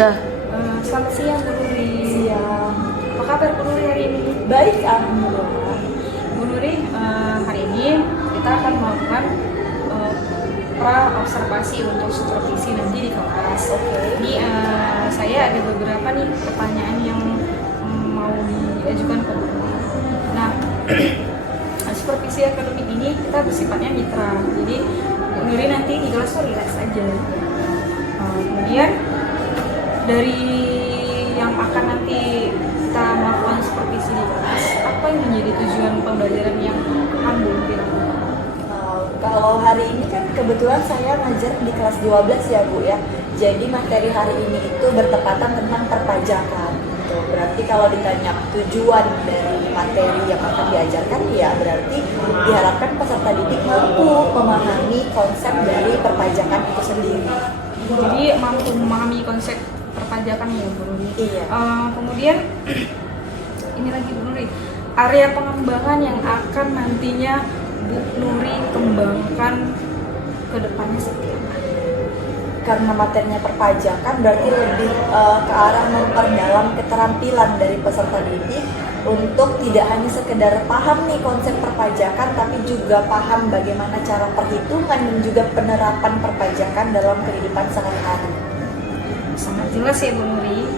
Dah. Selamat siang Bu Nuri. Siang. Apa kabar Bu Nuri hari ini? Baik, alhamdulillah. Bu Nuri, hari ini kita akan melakukan pra observasi untuk supervisi nanti di kelas. Ini saya ada beberapa nih pertanyaan yang mau diajukan ke Bu Nuri. Nah, supervisi akademik ini kita bersifatnya mitra. Jadi Bu Nuri nanti di kelas tuh relax aja. Kemudian dari yang akan nanti kita melakukan supervisi di kelas, apa yang menjadi tujuan pembelajaran yang akan Bu Nuri lakukan? Kalau hari ini kan kebetulan saya ngajar di kelas 12 ya Bu ya. Jadi materi hari ini itu bertepatan tentang perpajakan. Gitu. Berarti kalau ditanya tujuan dari materi yang akan diajarkan ya berarti diharapkan peserta didik mampu memahami konsep dari perpajakan itu sendiri. Jadi mampu memahami konsep perpajakan ya Bu Nuri. Iya. Kemudian ini lagi Bu Nuri, area pengembangan yang akan nantinya Bu Nuri kembangkan ke depannya seperti apa? Karena materinya perpajakan berarti lebih ke arah memperdalam keterampilan dari peserta didik untuk tidak hanya sekedar paham nih konsep perpajakan tapi juga paham bagaimana cara perhitungan dan juga penerapan perpajakan dalam kehidupan sehari-hari. Sangat jelas ya Bu Nuri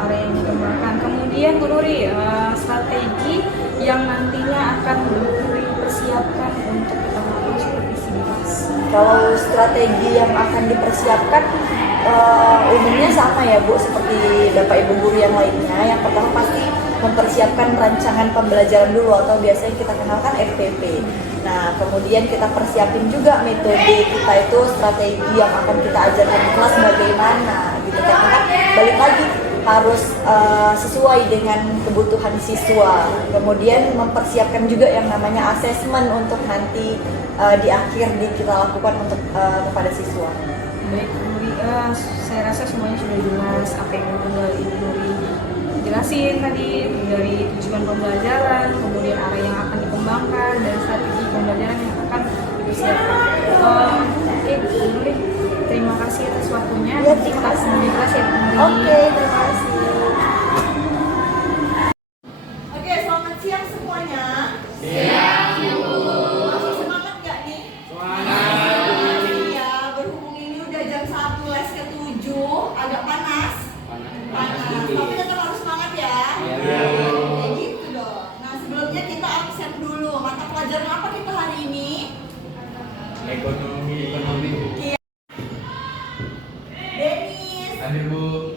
area yang dikembangkan. Kemudian Bu Nuri, strategi yang nantinya akan Bu Nuri persiapkan untuk kita melakukan supervisi di kelas. Kalau strategi yang akan dipersiapkan umumnya sama ya Bu, seperti Bapak Ibu guru yang lainnya. Yang pertama pasti mempersiapkan rancangan pembelajaran dulu atau biasanya kita kenalkan RPP. Nah, kemudian kita persiapin juga metode kita itu, strategi yang akan kita ajarkan di kelas bagaimana gitu kan. Karena balik lagi harus sesuai dengan kebutuhan siswa. Kemudian mempersiapkan juga yang namanya asesmen untuk nanti di akhir kita lakukan untuk kepada siswa. Baik Bu Nuri, saya rasa semuanya sudah jelas apa yang Ibu Nuri jelasin tadi dari tujuan pembelajaran, kemudian area yang akan dikembangkan dan strategi pembelajaran yang akan dipersiapkan. Oke Bu Nuri, terima kasih atas waktunya. Ya, Nanti terima kita kasih. akan di kelas ya Bu Nuri. Oke, terima kasih. Oke, selamat siang semuanya. Siang, Bu. Masih semangat nggak nih? Semangat. Iya, berhubung ini udah jam 1 les ke-7, agak panas. Panas. Tapi tetap harus semangat ya. Kayak gitu dong. Nah, sebelumnya kita absen dulu. Mata pelajaran apa kita hari ini? Ekonomi. Denis, Hadir Bu.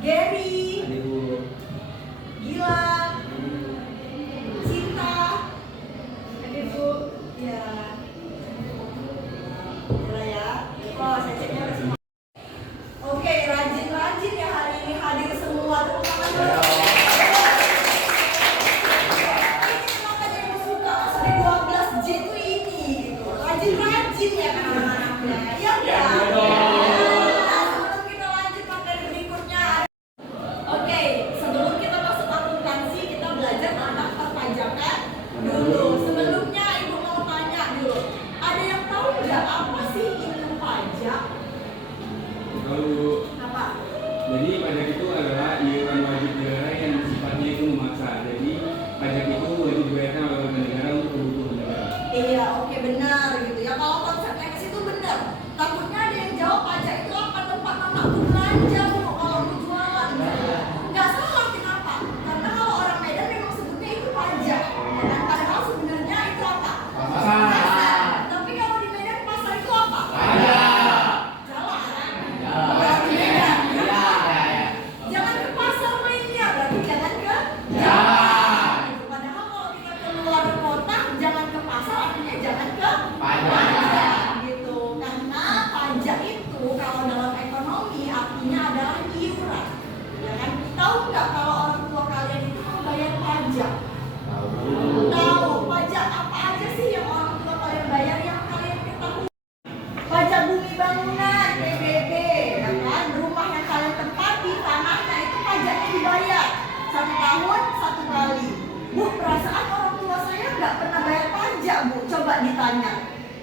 Gary, Hadir Bu. Gilang, Cinta, hadir Bu. Ya. Boleh ya. Oh, saya ceknya udah semua. Oke, rajin-rajin ya hari ini hadir semua. Tepuk tangan dulu. Ini makanya yang suka masuk di 12J itu ini gitu. Rajin-rajin ya kan anak-anaknya. Iya enggak? Nah, sebelum kita lanjut materi berikutnya. Oke, sebelum kita masuk akuntansi, kita belajar tentang perpajakan dulu. Sebelumnya Ibu mau tanya dulu, ada yang tahu nggak apa sih itu pajak? Tahu Bu. Apa? Jadi pajak itu adalah iuran wajib negara yang sifatnya itu memaksa. Jadi pajak itu wajib dibayarkan oleh warga negara untuk kebutuhan negara. Iya, oke benar gitu ya. Kalau konsepnya ke situ benar. Takutnya ada yang jawab pajak itu apa tempat mamaku belanja Bu, kalau mau jualan. Nggak salah, kenapa? Karena kalau orang Medan memang sebutnya itu pajak. Dan padahal sebenarnya itu apa? Pasar. Tapi kalau di Medan pasar itu apa? Jalan. Berarti beda. Jangan ke pasar mainnya, berarti jangan ke jalan. Padahal kalau kita keluar kota, jangan ke pasar, artinya jangan ke pajak. Gitu. Karena pajak itu kalau dalam ekonomi artinya adalah iuran. Ya kan? Tahu nggak kalau orang tua kalian itu membayar pajak? Tahu. Pajak apa aja sih yang orang tua kalian bayar yang kalian ketahui? Pajak bumi bangunan, PBB, ya kan? Rumah yang kalian tempati, tanahnya itu pajaknya dibayar 1 tahun 1 kali. Bu, perasaan orang tua saya nggak pernah bayar pajak Bu, coba ditanya.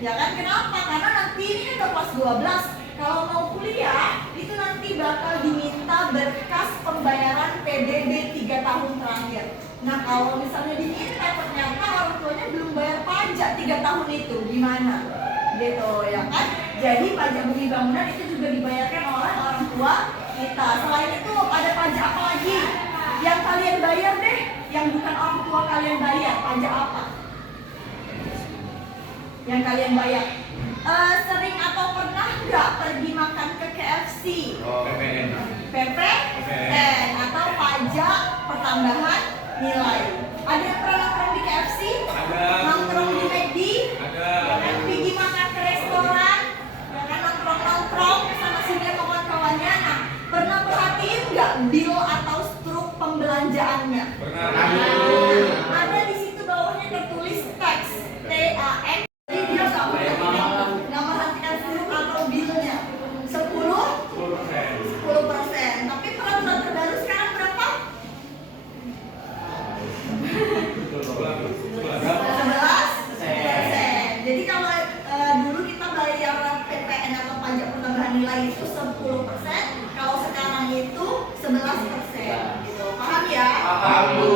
Ya kan, kenapa? Karena nanti ini kan udah kelas 12, Kalau mau kuliah, itu nanti bakal diminta berkas pembayaran PDB 3 tahun terakhir. Nah, kalau misalnya diminta ternyata orang tuanya belum bayar pajak 3 tahun itu, gimana? Gitu ya kan? Jadi pajak bumi bangunan itu juga dibayarkan oleh orang tua kita. Selain itu ada pajak apa lagi? Yang kalian bayar deh, yang bukan orang tua kalian bayar, pajak apa? Yang kalian bayar? Sering atau pernah nggak pergi makan ke KFC? PPN. PPN atau pajak pertambahan nilai. Ada yang pernah nongkrong di KFC? Ada. Nongkrong di McD? Ada. Ya kan, pergi makan ke restoran? Ya kan, nongkrong sama sini kawan-kawannya. Nah, pernah perhatiin nggak bill atau struk pembelanjaannya? Pernah. Ada di situ bawahnya tertulis tax, TAX. Jadi dia nggak merhatikan struk atau billnya. 10%. Tapi peraturan terbaru sekarang berapa? 11%. Jadi kalau dulu kita bayar PPN atau pajak pertambahan nilai itu 10%, kalau sekarang itu 11%. Gitu. Paham ya? Paham, Bu.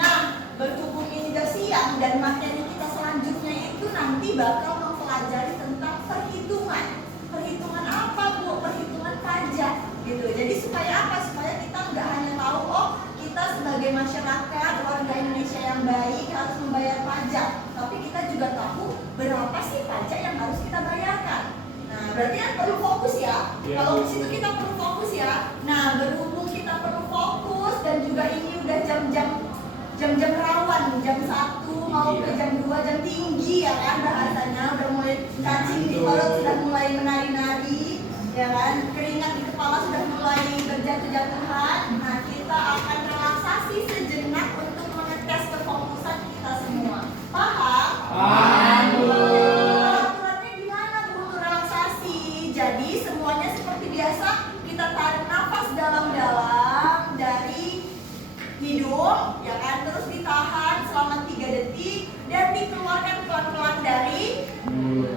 Nah, berhubung ini udah siang dan materi kita selanjutnya itu nanti bakal mempelajari tentang perhitungan. Perhitungan apa, Bu? Perhitungan pajak. Gitu. Jadi supaya apa? Supaya kita nggak hanya tahu, oh kita sebagai masyarakat warga Indonesia yang baik harus membayar pajak, tapi kita juga tahu berapa sih pajak yang harus kita bayarkan. Nah, berarti kan perlu fokus ya. Kalau di situ kita perlu fokus ya. Nah, berhubung kita perlu fokus dan juga ini udah jam-jam rawan, jam 1 mau ke jam 2, jam tinggi ya kan bahasanya, udah mulai cacing di perut sudah mulai menari-nari, ya kan, keringat di kepala sudah mulai berjatuh-jatuhan. Nah, kita akan relaksasi sejenak untuk mengetes kefokusan kita semua. Paham? Paham, Bu. Aturannya gimana, Bu, untuk relaksasi? Jadi semuanya seperti biasa, kita tarik nafas dalam-dalam dari hidung, ya kan, terus ditahan selama 3 detik dan dikeluarkan pelan-pelan dari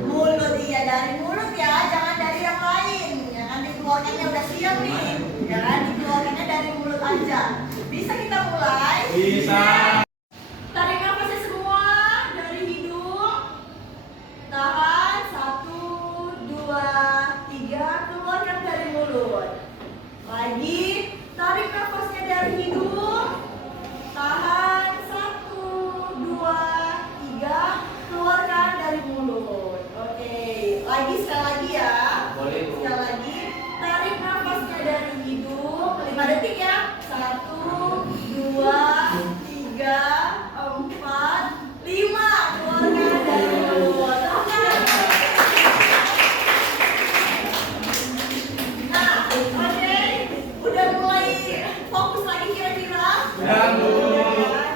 mulut. Ya, dari mulut ya, jangan dari yang lain. Ya kan, dikeluarkannya udah siap nih. Ya kan, dikeluarkannya dari mulut aja. Bisa kita mulai? Bisa. Tarik nafasnya semua dari hidung. Tahan 1, 2, 3, keluarkan dari mulut. Lagi, tarik nafasnya dari hidung. Tahan 1, 2, 3, keluarkan dari mulut. Oke, lagi sekali lagi ya. Boleh, Bu. Sekali lagi, tarik nafasnya dari hidung 5 detik ya. 1, 2, 3, 4, 5, keluarkan dari mulut. Nah, oke, udah mulai fokus lagi kira-kira? Ya, Bu.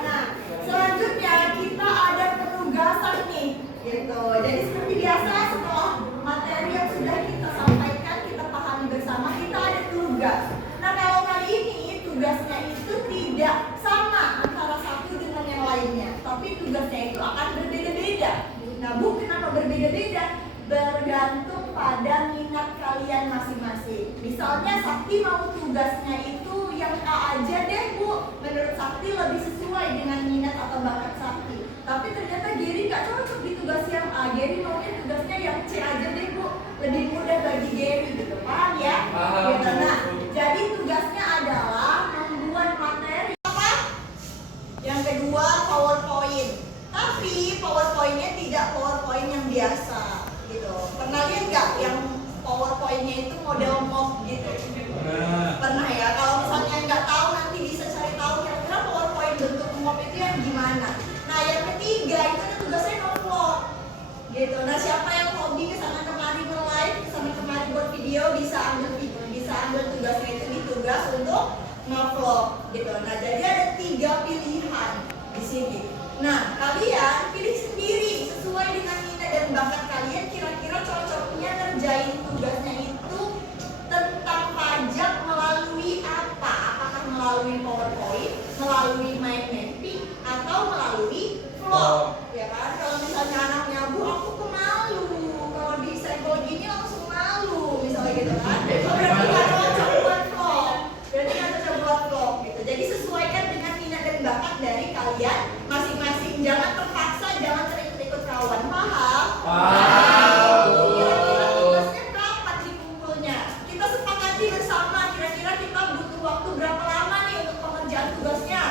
Nah, selanjutnya kita ada penugasan nih, gitu. Jadi seperti biasa setelah materi yang sudah kita sampaikan, kita pahami bersama, kita ada tugas. Nah, kalau kali ini tugasnya itu tidak sama antara satu dengan yang lainnya, tapi tugasnya itu akan berbeda-beda. Nah, Bu, kenapa berbeda-beda? Bergantung pada minat kalian masing-masing. Misalnya Sakti mau tugasnya itu yang A aja deh, Bu. Menurut Sakti lebih sesuai dengan minat atau bakat Sakti. Tapi ternyata Geri nggak cocok di tugas yang A. Geri maunya tugasnya yang C aja deh, Bu. Lebih mudah bagi Geri gitu. Paham ya? Paham, Gitu. Bu. Nah, jadi tugasnya adalah membuat materi apa? Yang kedua, PowerPoint. Tapi PowerPoint-nya tidak PowerPoint yang biasa gitu. Pernah lihat nggak yang PowerPoint-nya itu model mock gitu? Pernah ya? Kalau misalnya nggak tahu nanti bisa cari tahu kira-kira PowerPoint bentuk mock itu yang gimana. Nah, yang ketiga itu ada tugasnya no-vlog gitu. Nah, siapa yang hobi kesana kemari nge-live, kesana kemari buat video bisa ambil tugasnya itu di tugas untuk no-vlog gitu. Nah, jadi ada 3 pilihan di sini. Nah, kalian pilih sendiri sesuai dengan minat dan bakat kalian, kira-kira cocoknya ngerjain tugasnya itu tentang pajak melalui apa? Apakah melalui PowerPoint, melalui mind mapping, atau melalui vlog? Ya kan? Kalau misalnya anaknya, Bu, aku pemalu, kalian masing-masing. Jangan terpaksa, jangan terikut-ikut kawan. Paham? Kira-kira tugasnya kapan dikumpulnya? Kita sepakati bersama. Kira-kira kita butuh waktu berapa lama nih untuk pengerjaan tugasnya?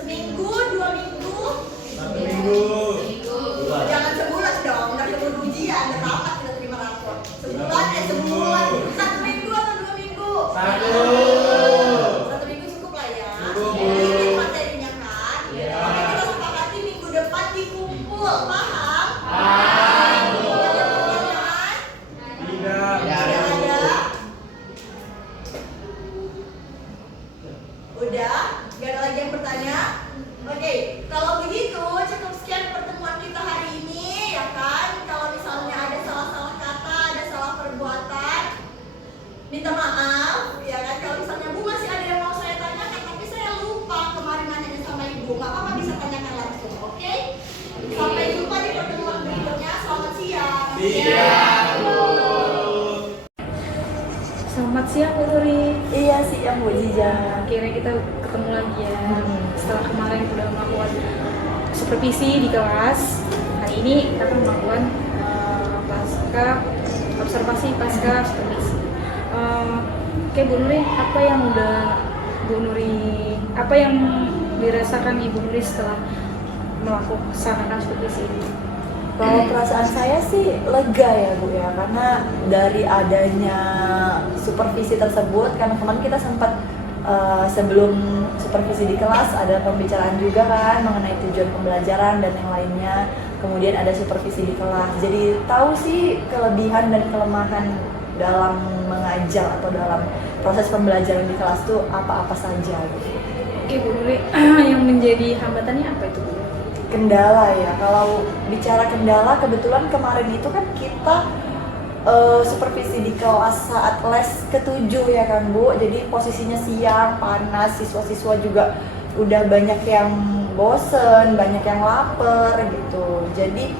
Seminggu, 2 minggu? 1 minggu. Jangan sebulan dong, udah keburu ujian, udah rapat kita terima rapor. Sebulan, 1 minggu atau 2 minggu? 1 minggu cukup lah ya. Cukup. Ini materinya kan? Oke, kita sepakati minggu depan dikumpul, paham? Ada pertanyaan? Tidak. Tidak ada? Udah? Gak ada lagi yang bertanya? Oke, kalau begitu cukup sekian pertemuan kita hari ini, ya kan? Kalau misalnya ada salah-salah kata, ada salah perbuatan, minta maaf, ya kan? Kalau misalnya Bu masih ada yang mau saya tanyakan, tapi saya lupa kemarin nanya sama Ibu, nggak apa-apa bisa tanyakan langsung, oke? Sampai jumpa di pertemuan berikutnya. Selamat siang. Selamat siang Bu Nuri. Iya sih yang Bu Jiza. Akhirnya kita ketemu lagi ya. Setelah kemarin udah melakukan supervisi di kelas, hari ini kita akan melakukan pasca observasi pasca supervisi. Oke Bu Nuri, apa yang dirasakan Ibu Nuri setelah melakukan supervisi ini? Kalau perasaan saya sih lega ya Bu ya, karena dari adanya supervisi tersebut, karena kemarin kita sempat sebelum supervisi di kelas ada pembicaraan juga kan mengenai tujuan pembelajaran dan yang lainnya, kemudian ada supervisi di kelas, jadi tahu sih kelebihan dan kelemahan dalam mengajar atau dalam proses pembelajaran di kelas tuh apa-apa saja gitu. Oke Bu Nuri, yang menjadi hambatannya apa itu Bu? Kendala ya, kalau bicara kendala kebetulan kemarin itu kan kita supervisi di kelas saat les ke-7 ya kan Bu, jadi posisinya siang, panas, siswa-siswa juga udah banyak yang bosen, banyak yang lapar gitu. Jadi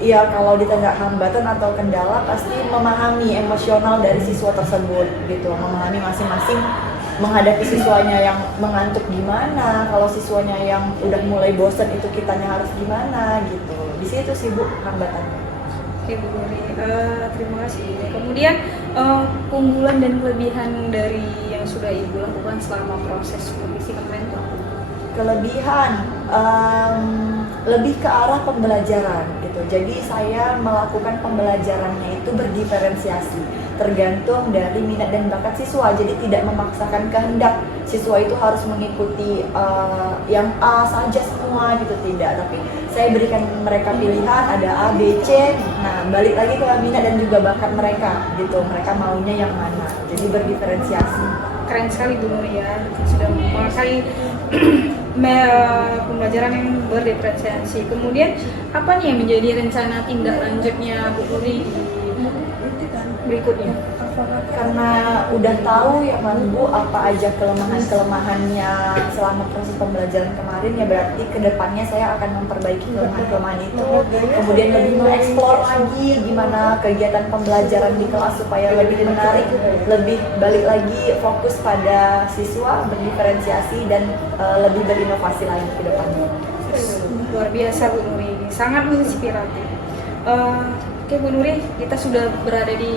ya kalau ditengah hambatan atau kendala pasti memahami emosional dari siswa tersebut gitu, memahami masing-masing menghadapi siswanya yang mengantuk gimana, kalau siswanya yang udah mulai bosan itu kitanya harus gimana gitu. Di situ sih Bu hambatannya. Oke Bu Nuri, terima kasih. Kemudian keunggulan dan kelebihan dari yang sudah Ibu lakukan selama proses supervisi kemarin itu apa? Kelebihan lebih ke arah pembelajaran gitu. Jadi saya melakukan pembelajarannya itu berdiferensiasi, tergantung dari minat dan bakat siswa. Jadi tidak memaksakan kehendak siswa itu harus mengikuti yang A saja semua gitu, tidak. Tapi saya berikan mereka pilihan, ada A, B, C. Nah, balik lagi ke minat dan juga bakat mereka gitu. Mereka maunya yang mana. Jadi berdiferensiasi. Keren sekali Bu Nuri ya, sudah menguasai pembelajaran yang berdiferensiasi. Kemudian apa nih yang menjadi rencana tindak lanjutnya Bu Nuri berikutnya? Karena udah tahu ya kan Bu apa aja kelemahan-kelemahannya selama proses pembelajaran kemarin, ya berarti kedepannya saya akan memperbaiki kelemahan-kelemahan itu, kemudian lebih mengeksplor lagi gimana kegiatan pembelajaran di kelas supaya lebih menarik, lebih balik lagi fokus pada siswa, berdiferensiasi dan lebih berinovasi lagi ke depannya. Luar biasa Bu Nuri, sangat menginspiratif. Oke Bu Nuri, kita sudah berada di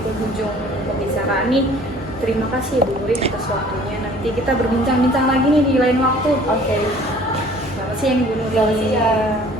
penghujung pembicaraan nih. Terima kasih ya Bu Nuri atas waktunya. Nanti kita berbincang-bincang lagi nih di lain waktu. Oke. Selamat siang Bu Nuri. Selamat siang.